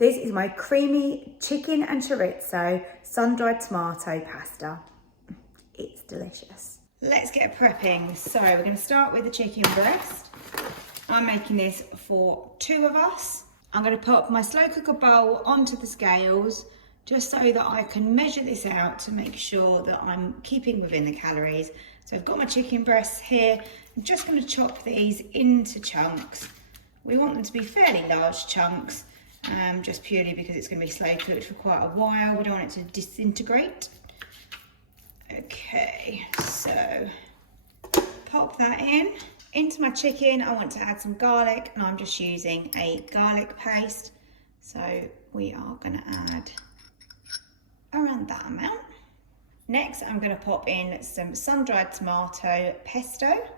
This is my creamy chicken and chorizo sun-dried tomato pasta. It's delicious. Let's get prepping. So we're going to start with the chicken breast. I'm making this for 2 of us. I'm going to put my slow cooker bowl onto the scales just so that I can measure this out to make sure that I'm keeping within the calories. So I've got my chicken breasts here. I'm just going to chop these into chunks. We want them to be fairly large chunks, just purely because it's going to be slow cooked for quite a while. We don't want it to disintegrate. Okay, so pop that in. Into my chicken, I want to add some garlic, and I'm just using a garlic paste. So we are going to add around that amount. Next, I'm going to pop in some sun-dried tomato pesto.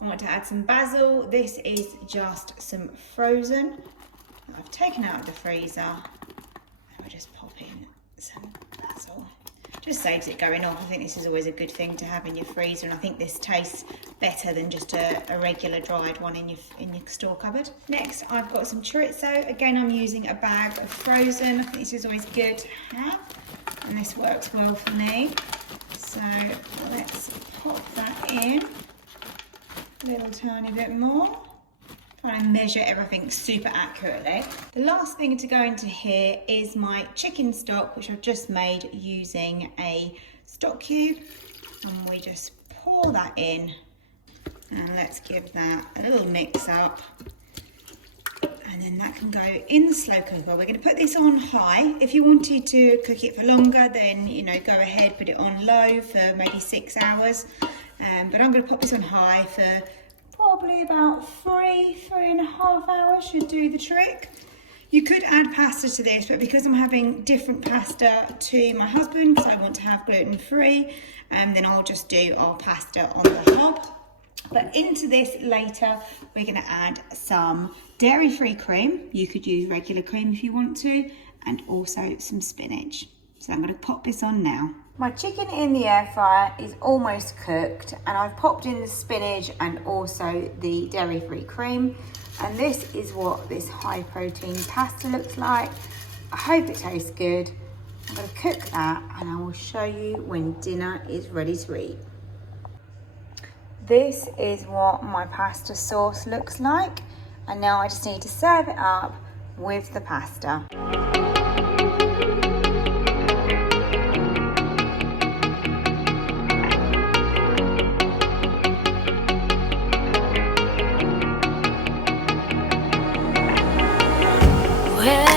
I want to add some basil. This is just some frozen that I've taken out of the freezer. And we'll just pop in some basil. Just saves it going off. I think this is always a good thing to have in your freezer, and I think this tastes better than just a regular dried one in your store cupboard. Next, I've got some chorizo. Again, I'm using a bag of frozen. I think this is always good to have, and this works well for me. So let's pop that in a little tiny bit more. Trying to measure everything super accurately. The last thing to go into here is my chicken stock, which I've just made using a stock cube, and we just pour that in, and let's give that a little mix up, and then that can go in the slow cooker. We're going to put this on high. If you wanted to cook it for longer, then go ahead, put it on low for maybe 6 hours, but I'm going to pop this on high for probably about 3.5 hours should do the trick. You could add pasta to this, but because I'm having different pasta to my husband, because I want to have gluten-free, then I'll just do our pasta on the hob. But into this later, we're going to add some dairy-free cream. You could use regular cream if you want to, and also some spinach. So I'm going to pop this on now. My chicken in the air fryer is almost cooked, and I've popped in the spinach and also the dairy-free cream. And this is what this high protein pasta looks like. I hope it tastes good. I'm going to cook that, and I will show you when dinner is ready to eat. This is what my pasta sauce looks like, and now I just need to serve it up with the pasta. Well,